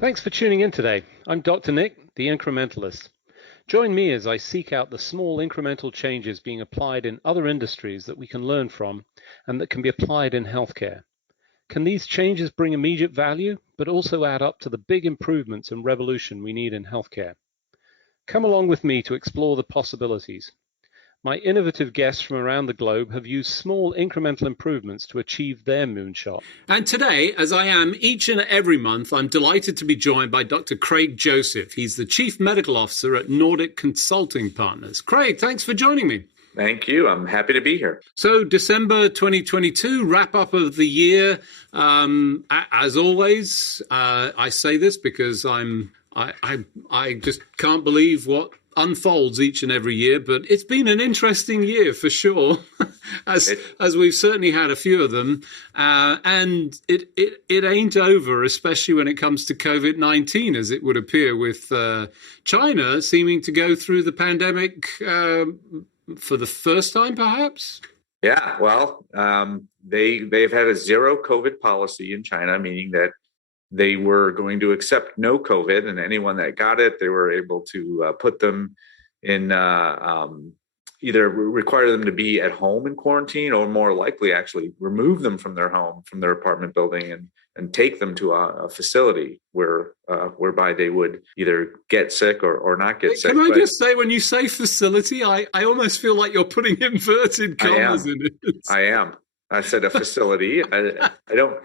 Thanks for tuning in today. I'm Dr. Nick, the Incrementalist. Join me as I seek out the small incremental changes being applied in other industries that we can learn from and that can be applied in healthcare. Can these changes bring immediate value, but also add up to the big improvements and revolution we need in healthcare? Come along with me to explore the possibilities. My innovative guests from around the globe have used small incremental improvements to achieve their moonshot. And today, as I am each and every month, I'm delighted to be joined by Dr. Craig Joseph. He's the Chief Medical Officer at Nordic Consulting Partners. Craig, thanks for joining me. Thank you. I'm happy to be here. So December 2022, wrap up of the year. As always, I say this because I just can't believe what unfolds each and every year, but it's been an interesting year for sure, as we've certainly had a few of them, and it ain't over, especially when it comes to COVID-19, as it would appear, with China seeming to go through the pandemic for the first time, perhaps. Yeah, well, they've had a zero COVID policy in China, meaning that they were going to accept no COVID, and anyone that got it, they were able to put them in either require them to be at home in quarantine, or more likely actually remove them from their home, from their apartment building, and take them to a facility whereby they would either get sick or not get sick. Can I just say, when you say facility, I almost feel like you're putting inverted commas in it. I am. I said a facility. I don't,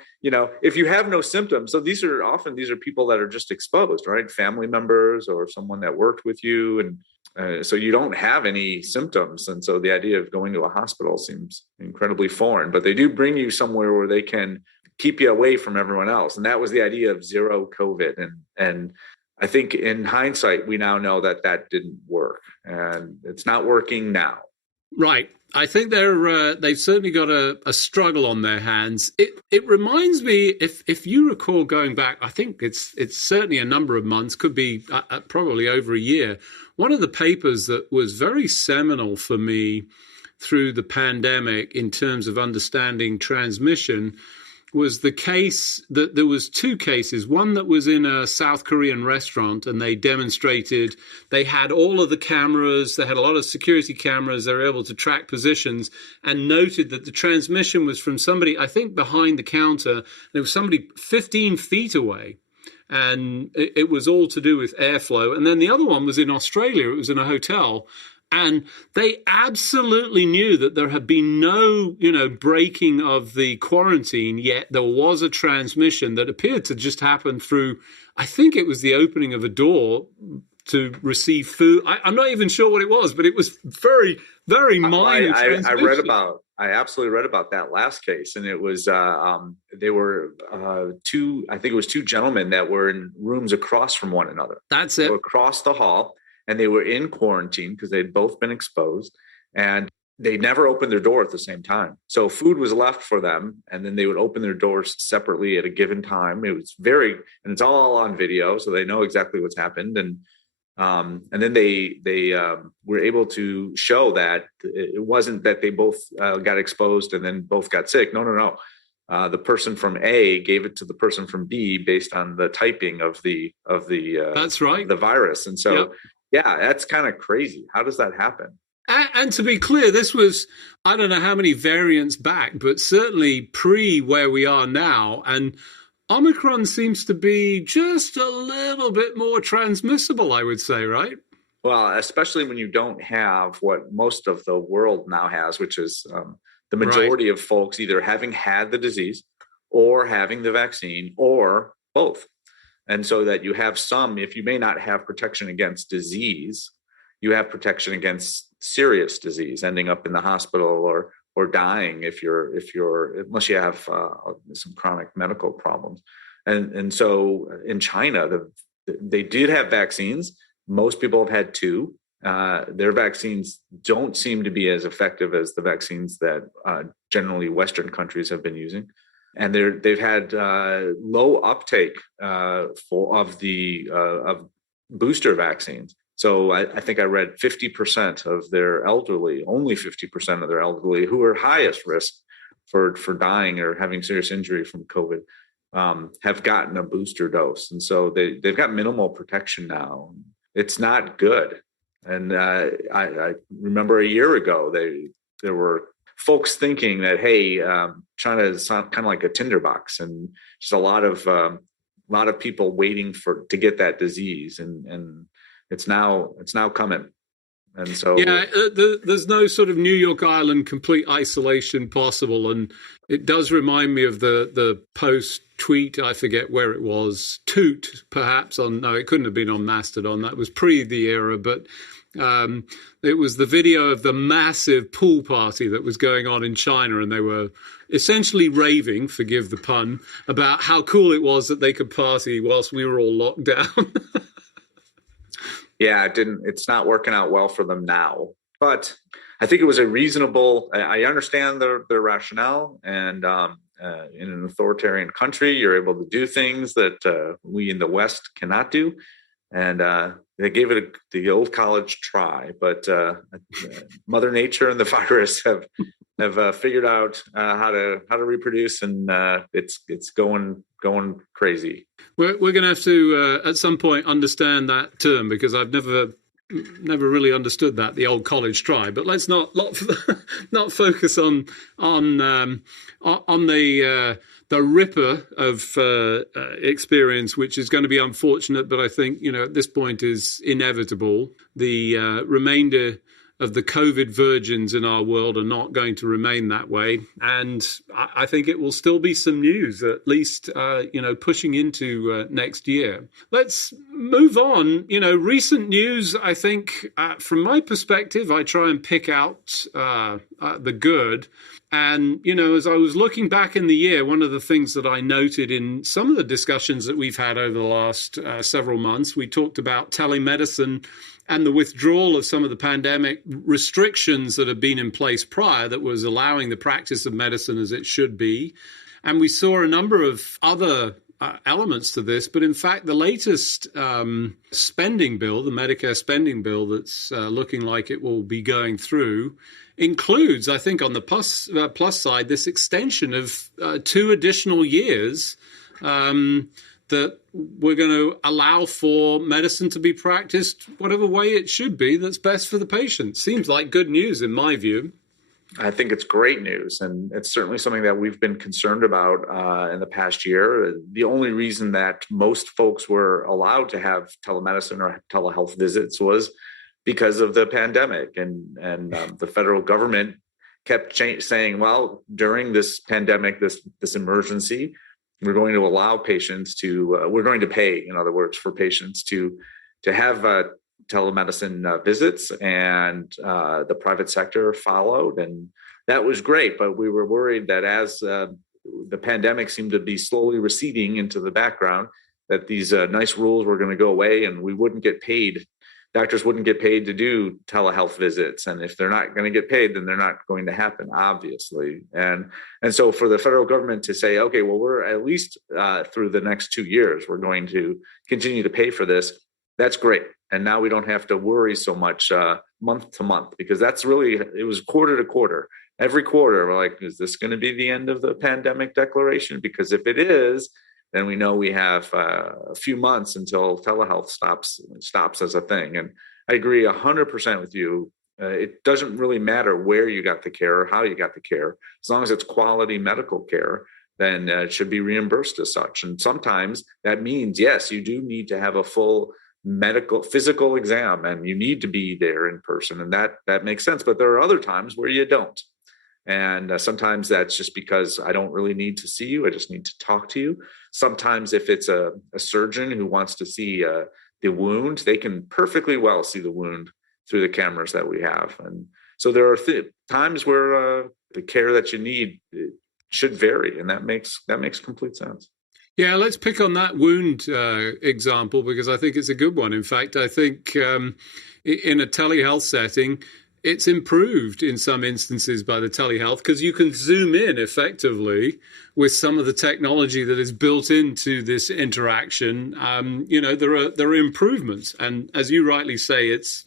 if you have no symptoms, so these are people that are just exposed, right? Family members or someone that worked with you. And so you don't have any symptoms. And so the idea of going to a hospital seems incredibly foreign, but they do bring you somewhere where they can keep you away from everyone else. And that was the idea of zero COVID. And I think in hindsight, we now know that didn't work, and it's not working now. Right. I think they've certainly got a struggle on their hands. It reminds me, if you recall going back, I think it's certainly a number of months, could be probably over a year. One of the papers that was very seminal for me through the pandemic in terms of understanding transmission was the case that there was two cases. One that was in a South Korean restaurant, and they demonstrated they had all of the cameras, they had a lot of security cameras, they were able to track positions, and noted that the transmission was from somebody, I think, behind the counter. There was somebody 15 feet away, and it was all to do with airflow. And then the other one was in Australia. It was in a hotel. And they absolutely knew that there had been no, breaking of the quarantine, yet there was a transmission that appeared to just happen through, I think it was the opening of a door to receive food. I'm not even sure what it was, but it was very, very minor transmission. I absolutely read about that last case. And it was, they were I think it was two gentlemen that were in rooms across from one another. That's it. Across the hall. And they were in quarantine because they'd both been exposed, and they never opened their door at the same time. So food was left for them, and then they would open their doors separately at a given time. It was and it's all on video, so they know exactly what's happened. And then they were able to show that it wasn't that they both got exposed and then both got sick. No. The person from A gave it to the person from B based on the typing of the that's right, the virus. And so. Yep. Yeah, that's kind of crazy. How does that happen? And to be clear, this was, I don't know how many variants back, but certainly pre where we are now. And Omicron seems to be just a little bit more transmissible, I would say, right? Well, especially when you don't have what most of the world now has, which is the majority of folks either having had the disease or having the vaccine or both. And so that you have some, if you may not have protection against disease, you have protection against serious disease, ending up in the hospital or dying unless you have some chronic medical problems. And so in China, they did have vaccines. Most people have had two. Their vaccines don't seem to be as effective as the vaccines that generally Western countries have been using. And they've had low uptake of booster vaccines. So I think I read 50% of their elderly, only 50% of their elderly who are highest risk for dying or having serious injury from COVID, have gotten a booster dose. And so they've got minimal protection now. It's not good. And I remember a year ago, there were folks thinking that, hey, China is kind of like a tinderbox, and just a lot of people waiting to get that disease, and it's now coming. And so, yeah, there's no sort of New York Island complete isolation possible, and it does remind me of the post tweet. I forget where it was, toot perhaps on. No, it couldn't have been on Mastodon. That was pre the era, but it was the video of the massive pool party that was going on in China, and they were essentially raving, forgive the pun, about how cool it was that they could party whilst we were all locked down. Yeah, it's not working out well for them now, but I think it was a reasonable. I understand their rationale, and in an authoritarian country, you're able to do things that we in the West cannot do, and they gave it the old college try. But Mother Nature and the virus have figured out how to reproduce, and it's going crazy. We're going to have to at some point understand that term, because I've never really understood that, the old college try. But let's not focus on the ripper of experience, which is going to be unfortunate, but I think at this point is inevitable. The remainder of the COVID virgins in our world are not going to remain that way. And I think it will still be some news, at least, pushing into next year. Let's move on. Recent news, I think, from my perspective, I try and pick out the good. And, as I was looking back in the year, one of the things that I noted in some of the discussions that we've had over the last several months, we talked about telemedicine and the withdrawal of some of the pandemic restrictions that had been in place prior, that was allowing the practice of medicine as it should be. And we saw a number of other elements to this. But in fact, the latest spending bill, the Medicare spending bill that's looking like it will be going through, includes, I think, on the plus side, this extension of 2 additional years that we're going to allow for medicine to be practiced whatever way it should be that's best for the patient. Seems like good news in my view. I think it's great news, and it's certainly something that we've been concerned about in the past year. The only reason that most folks were allowed to have telemedicine or telehealth visits was because of the pandemic, and the federal government kept saying, well, during this pandemic, this emergency, we're going to allow patients to, we're going to pay, in other words, for patients to have telemedicine visits, and the private sector followed, and that was great. But we were worried that as the pandemic seemed to be slowly receding into the background, that these nice rules were going to go away, and we wouldn't get paid. Doctors wouldn't get paid to do telehealth visits. And if they're not going to get paid, then they're not going to happen, obviously. And so for the federal government to say, okay, well, we're at least through the next 2 years, we're going to continue to pay for this. That's great. And now we don't have to worry so much month to month, because that's really, it was quarter to quarter. Every quarter, we're like, is this going to be the end of the pandemic declaration? Because if it is, then we know we have a few months until telehealth stops as a thing. And I agree 100% with you. It doesn't really matter where you got the care or how you got the care. As long as it's quality medical care, then it should be reimbursed as such. And sometimes that means, yes, you do need to have a full physical exam, and you need to be there in person. And that makes sense. But there are other times where you don't. And sometimes that's just because I don't really need to see you. I just need to talk to you. Sometimes if it's a surgeon who wants to see the wound, they can perfectly well see the wound through the cameras that we have. And so there are times where the care that you need should vary, and that makes complete sense. Yeah, let's pick on that wound example, because I think it's a good one. In fact, I think in a telehealth setting, it's improved in some instances by the telehealth, because you can zoom in effectively with some of the technology that is built into this interaction. There are improvements. And as you rightly say, it's,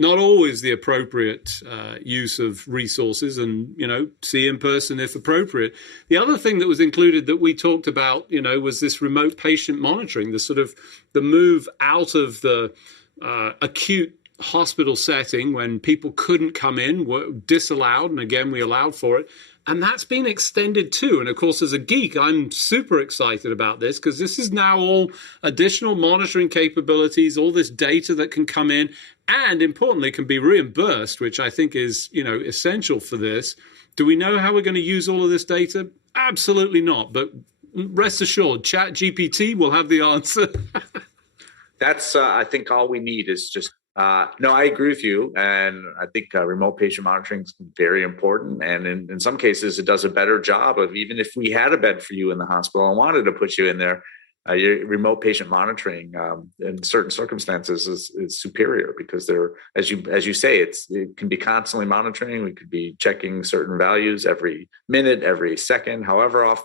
not always the appropriate use of resources, and see in person if appropriate. The other thing that was included that we talked about, was this remote patient monitoring, the sort of the move out of the acute hospital setting when people couldn't come in, were disallowed, and again we allowed for it. And that's been extended too. And of course, as a geek, I'm super excited about this, because this is now all additional monitoring capabilities, all this data that can come in, and importantly, can be reimbursed, which I think is, essential for this. Do we know how we're going to use all of this data? Absolutely not. But rest assured, ChatGPT will have the answer. That's, I think all we need is just, no, I agree with you. And I think remote patient monitoring is very important. And in some cases, it does a better job of, even if we had a bed for you in the hospital and wanted to put you in there, your remote patient monitoring in certain circumstances is superior, because they're, as you say, it can be constantly monitoring. We could be checking certain values every minute, every second, however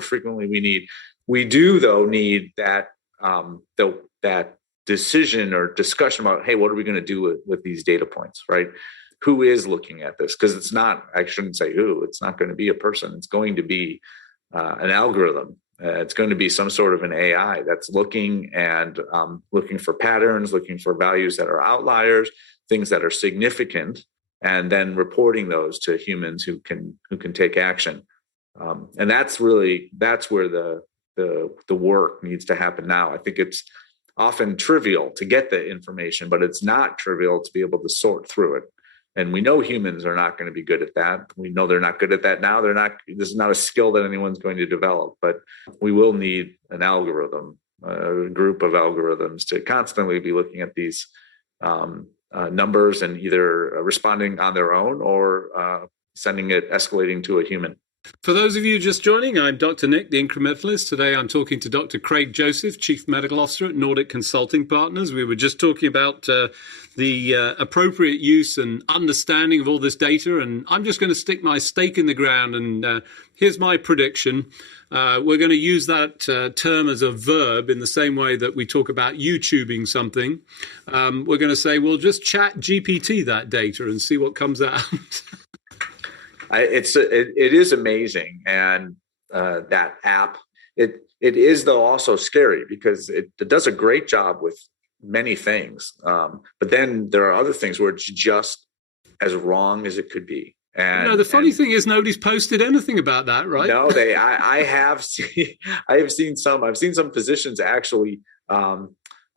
frequently we need. We do, though, need that that decision or discussion about, hey, what are we going to do with these data points, right? Who is looking at this? Because it's not, I shouldn't say who, it's not going to be a person. It's going to be an algorithm. It's going to be some sort of an AI that's looking for patterns, looking for values that are outliers, things that are significant, and then reporting those to humans who can take action. And that's where the work needs to happen now. I think it's often trivial to get the information, but it's not trivial to be able to sort through it. And we know humans are not going to be good at that. We know they're not good at that now. This is not a skill that anyone's going to develop, but we will need an algorithm, a group of algorithms to constantly be looking at these numbers and either responding on their own or escalating to a human. For those of you just joining, I'm Dr. Nick, the Incrementalist. Today I'm talking to Dr. Craig Joseph, Chief Medical Officer at Nordic Consulting Partners. We were just talking about the appropriate use and understanding of all this data, and I'm just going to stick my stake in the ground, and here's my prediction. We're going to use that term as a verb in the same way that we talk about YouTubing something. We're going to say, we'll just chat GPT that data and see what comes out. It is amazing, and that app, it is, though, also scary, because it does a great job with many things, but then there are other things where it's just as wrong as it could be. And the funny thing is, nobody's posted anything about that, right? No, I have seen some physicians actually.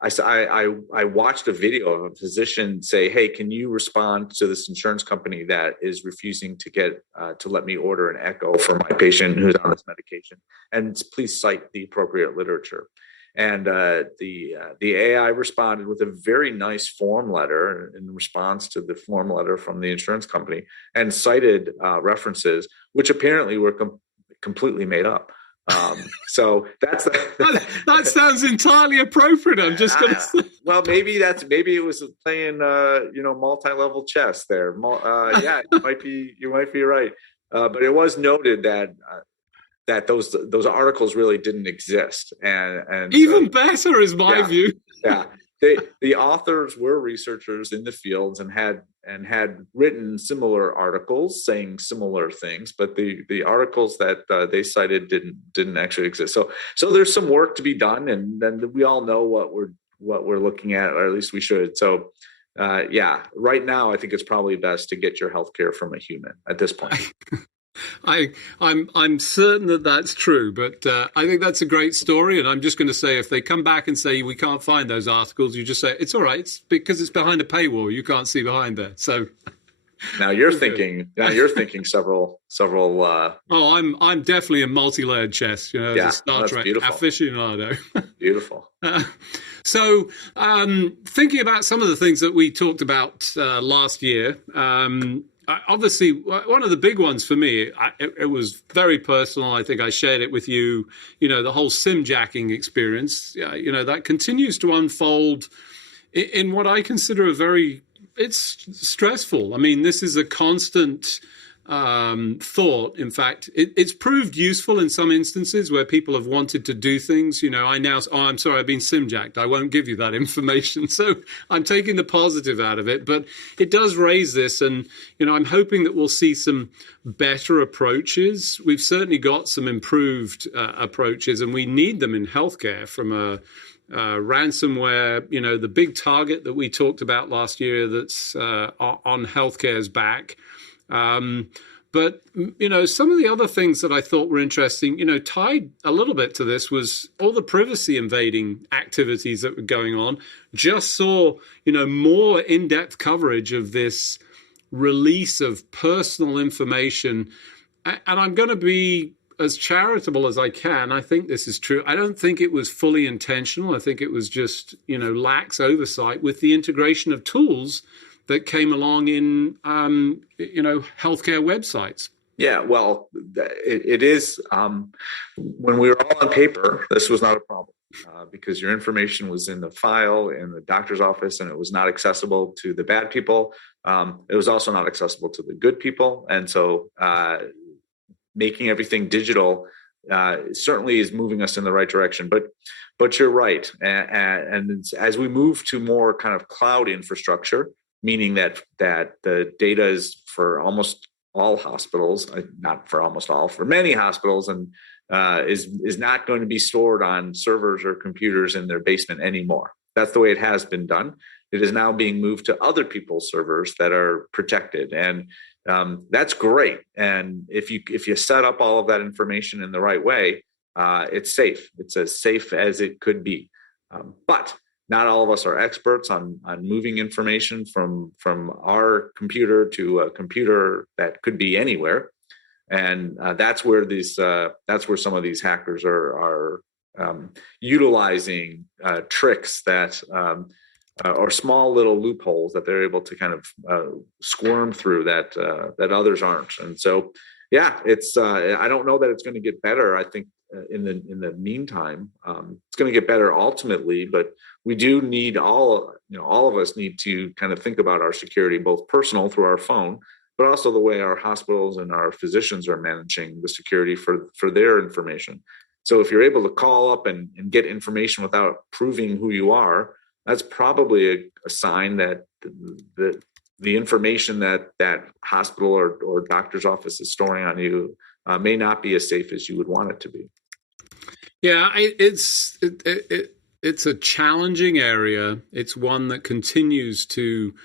I watched a video of a physician say, hey, can you respond to this insurance company that is refusing to let me order an echo for my patient who's on this medication, and please cite the appropriate literature. And the AI responded with a very nice form letter in response to the form letter from the insurance company, and cited references which apparently were completely made up. So that sounds entirely appropriate. I'm just going to say. Well, maybe it was playing multi-level chess there. Yeah, you might be right. But it was noted that those articles really didn't exist, and even better is my view. Yeah. The authors were researchers in the fields and had written similar articles saying similar things, but the articles that they cited didn't actually exist. So there's some work to be done, and then we all know what we're looking at, or at least we should. So right now I think it's probably best to get your healthcare from a human at this point. I'm certain that that's true, but I think that's a great story. And I'm just going to say, if they come back and say we can't find those articles, you just say it's all right. It's because it's behind a paywall. You can't see behind there. So now you're thinking several. I'm definitely a multi-layered chess. As a Star Trek aficionado. Beautiful. So thinking about some of the things that we talked about last year. Obviously, one of the big ones for me, it was very personal. I think I shared it with you, the whole sim jacking experience, that continues to unfold in what I consider it's stressful. I mean, this is a constant thought. In fact, it's proved useful in some instances where people have wanted to do things. I'm sorry, I've been simjacked. I won't give you that information. So I'm taking the positive out of it, but it does raise this. And, I'm hoping that we'll see some better approaches. We've certainly got some improved approaches, and we need them in healthcare from a ransomware, the big target that we talked about last year that's on healthcare's back. But, some of the other things that I thought were interesting, tied a little bit to this was all the privacy invading activities that were going on. Just saw, more in-depth coverage of this release of personal information. And I'm going to be as charitable as I can. I think this is true. I don't think it was fully intentional. I think it was just, lax oversight with the integration of tools that came along in, healthcare websites. Yeah, well, it is. When we were all on paper, this was not a problem because your information was in the file in the doctor's office, and it was not accessible to the bad people. It was also not accessible to the good people, and so making everything digital certainly is moving us in the right direction. But you're right, and as we move to more kind of cloud infrastructure, meaning that the data is for almost all hospitals, not for almost all, for many hospitals, and is not going to be stored on servers or computers in their basement anymore. That's the way it has been done. It is now being moved to other people's servers that are protected, and that's great. And if you set up all of that information in the right way, it's safe. It's as safe as it could be. But not all of us are experts on moving information from our computer to a computer that could be anywhere, and that's where some of these hackers are utilizing tricks that or small little loopholes that they're able to kind of squirm through that others aren't. And so, yeah, it's I don't know that it's going to get better. I think in the meantime, it's going to get better ultimately, but we do need all of us need to kind of think about our security, both personal through our phone, but also the way our hospitals and our physicians are managing the security for their information. So if you're able to call up and get information without proving who you are, that's probably a sign that the information that hospital or doctor's office is storing on you may not be as safe as you would want it to be. Yeah, it's a challenging area. It's one that continues to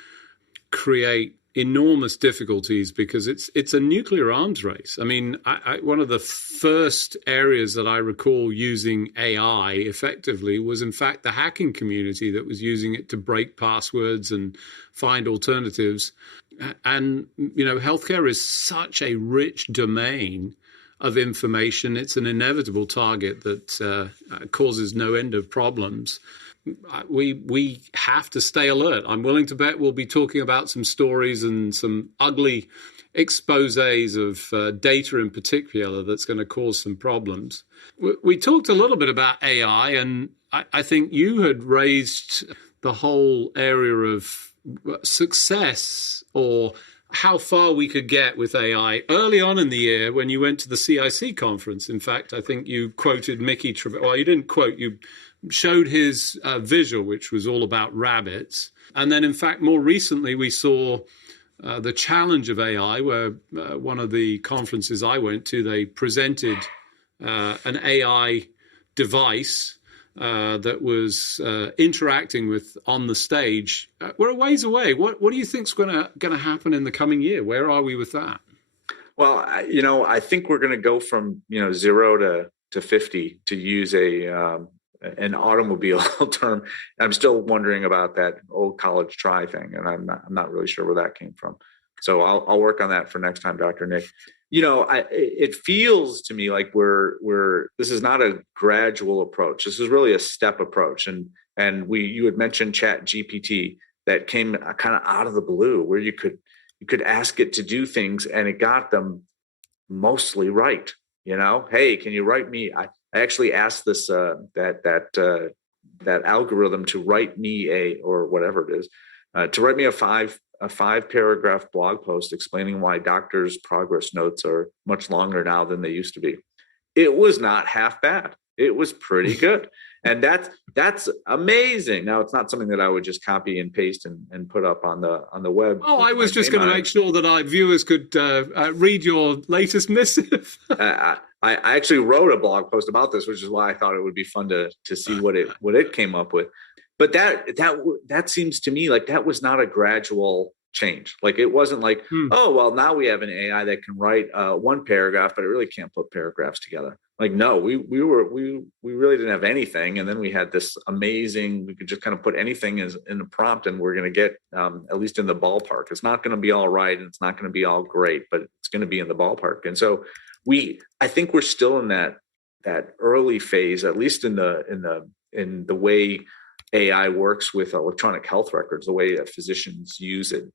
create enormous difficulties because it's a nuclear arms race. I mean, one of the first areas that I recall using AI effectively was, in fact, the hacking community that was using it to break passwords and find alternatives. And, healthcare is such a rich domain of information. It's an inevitable target that causes no end of problems. We have to stay alert. I'm willing to bet we'll be talking about some stories and some ugly exposés of data in particular that's going to cause some problems. We talked a little bit about AI, and I think you had raised the whole area of success or how far we could get with AI early on in the year when you went to the CIC conference. In fact, I think you quoted Mickey Trevor. Well, you didn't quote, you showed his visual, which was all about rabbits. And then, in fact, more recently, we saw the challenge of AI, where one of the conferences I went to, they presented an AI device that was interacting with on the stage. We're a ways away. What do you think's going to happen in the coming year? Where are we with that? Well, I think we're going to go from 0 to 50, to use an automobile term. I'm still wondering about that old college try thing, and I'm not really sure where that came from. So I'll work on that for next time, Dr. Nick. It feels to me like this is not a gradual approach. This is really a step approach. And you had mentioned Chat GPT that came kind of out of the blue, where you could ask it to do things and it got them mostly right. Hey, can you write me? I actually asked this that algorithm to write me or whatever it is, to write me a a 5-paragraph blog post explaining why doctors' progress notes are much longer now than they used to be. It was not half bad. It was pretty good. And that's amazing. Now, it's not something that I would just copy and paste and put up on the web. Oh, I was just going to make sure that our viewers could read your latest missive. I actually wrote a blog post about this, which is why I thought it would be fun to see what it came up with. But that seems to me like that was not a gradual change. Like it wasn't like, oh, well, now we have an AI that can write 1 paragraph, but it really can't put paragraphs together. Like, no, we really didn't have anything. And then we had this amazing, we could just kind of put anything in a prompt and we're going to get at least in the ballpark. It's not going to be all right. And it's not going to be all great, but it's going to be in the ballpark. And so I think we're still in that early phase, at least in the way AI works with electronic health records, the way that physicians use it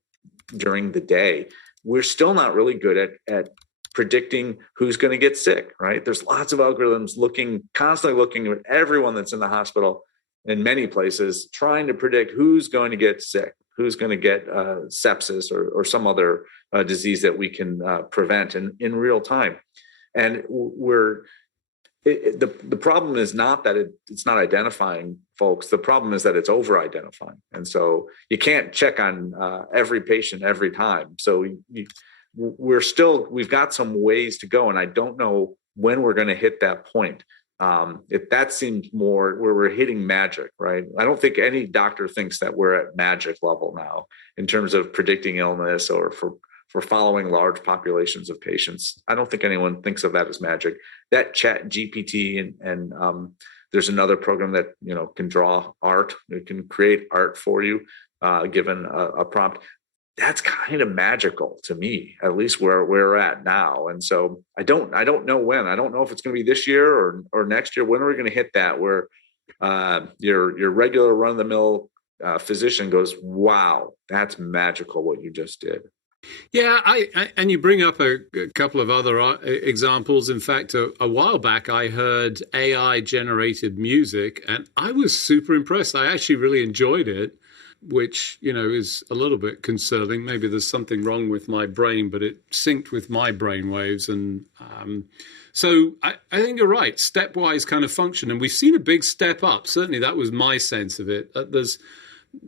during the day. We're still not really good at predicting who's going to get sick, right? There's lots of algorithms constantly looking at everyone that's in the hospital in many places, trying to predict who's going to get sick, who's going to get sepsis or some other disease that we can prevent in real time. And the problem is not that it's not identifying folks. The problem is that it's over identifying. And so you can't check on every patient every time. So we've got some ways to go. And I don't know when we're going to hit that point. If that seems more where we're hitting magic, right? I don't think any doctor thinks that we're at magic level now in terms of predicting illness or for following large populations of patients. I don't think anyone thinks of that as magic. That Chat GPT and there's another program that can draw art. It can create art for you, given a prompt. That's kind of magical to me, at least where we're at now. And so I don't know when. I don't know if it's going to be this year or next year. When are we going to hit that where your regular run-of-the-mill physician goes, "Wow, that's magical what you just did." Yeah, and you bring up a couple of other examples. In fact, a while back, I heard AI-generated music, and I was super impressed. I actually really enjoyed it, which, is a little bit concerning. Maybe there's something wrong with my brain, but it synced with my brain waves. And so I think you're right, stepwise kind of function. And we've seen a big step up. Certainly that was my sense of it.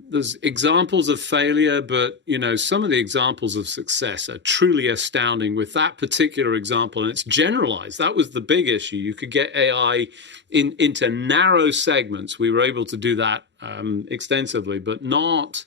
There's examples of failure, but, some of the examples of success are truly astounding with that particular example. And it's generalized. That was the big issue. You could get AI into narrow segments. We were able to do that extensively, but not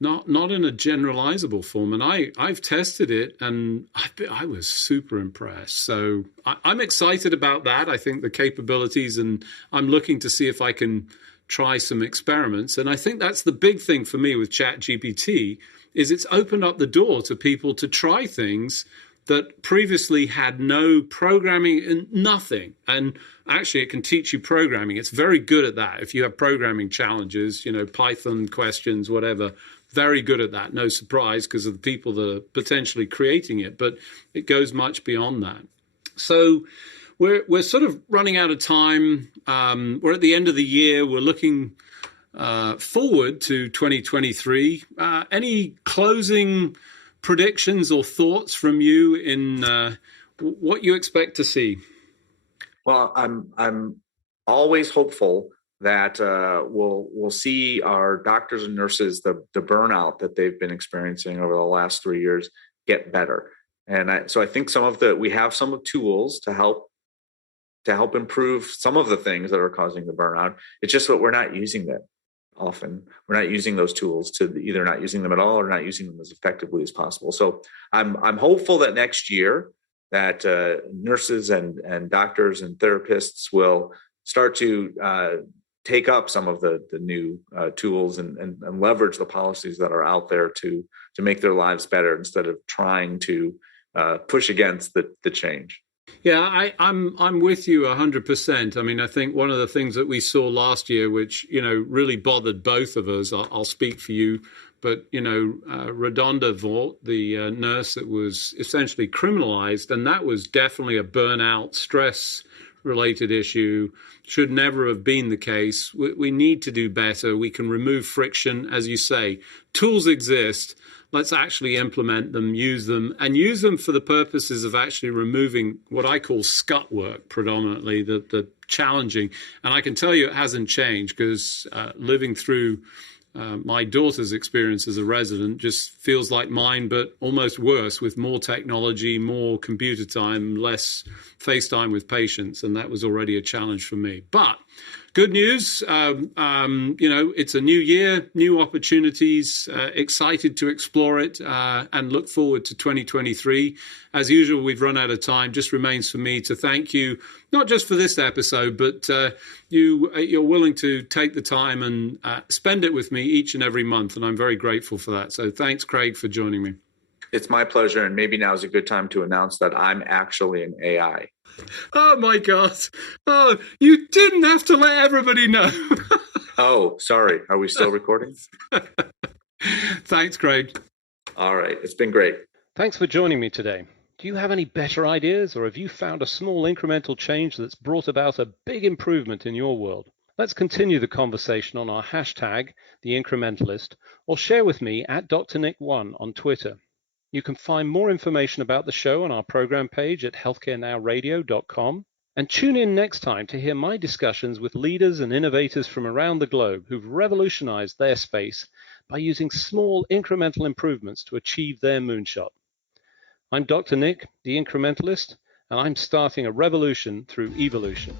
in a generalizable form. And I've tested it, and I was super impressed. So I'm excited about that. I think the capabilities, and I'm looking to see if I can try some experiments. And I think that's the big thing for me with ChatGPT is it's opened up the door to people to try things that previously had no programming and nothing. And actually it can teach you programming. It's very good at that. If you have programming challenges, Python questions, whatever, very good at that. No surprise because of the people that are potentially creating it, but it goes much beyond that. So we're sort of running out of time. We're at the end of the year. We're looking forward to 2023. Any closing predictions or thoughts from you in what you expect to see? Well, I'm always hopeful that we'll see our doctors and nurses, the burnout that they've been experiencing over the last 3 years, get better. And so I think we have some tools to help improve some of the things that are causing the burnout. It's just that we're not using them often. We're not using those tools to either not using them at all or not using them as effectively as possible. So I'm hopeful that next year that nurses and doctors and therapists will start to take up some of the new tools and leverage the policies that are out there to make their lives better instead of trying to push against the change. Yeah, I'm with you 100%. I mean, I think one of the things that we saw last year, which, really bothered both of us, I'll speak for you, but, Redonda Vaught, the nurse that was essentially criminalized, and that was definitely a burnout, stress related issue, should never have been the case. We need to do better. We can remove friction, as you say. Tools exist. Let's actually implement them, use them, and use them for the purposes of actually removing what I call scut work, predominantly, the challenging. And I can tell you it hasn't changed, because living through my daughter's experience as a resident just feels like mine, but almost worse, with more technology, more computer time, less face time with patients. And that was already a challenge for me. But good news, it's a new year, new opportunities, excited to explore it, and look forward to 2023. As usual, we've run out of time. Just remains for me to thank you, not just for this episode, but you're willing to take the time and spend it with me each and every month, and I'm very grateful for that. So thanks, Craig, for joining me. It's my pleasure, and maybe now is a good time to announce that I'm actually an AI. Oh my God. Oh, you didn't have to let everybody know. Oh, sorry. Are we still recording? Thanks, Craig. All right. It's been great. Thanks for joining me today. Do you have any better ideas, or have you found a small incremental change that's brought about a big improvement in your world? Let's continue the conversation on our hashtag, The Incrementalist, or share with me at Dr. Nick1 on Twitter. You can find more information about the show on our program page at healthcarenowradio.com, and tune in next time to hear my discussions with leaders and innovators from around the globe who've revolutionized their space by using small incremental improvements to achieve their moonshot. I'm Dr. Nick, the Incrementalist, and I'm starting a revolution through evolution.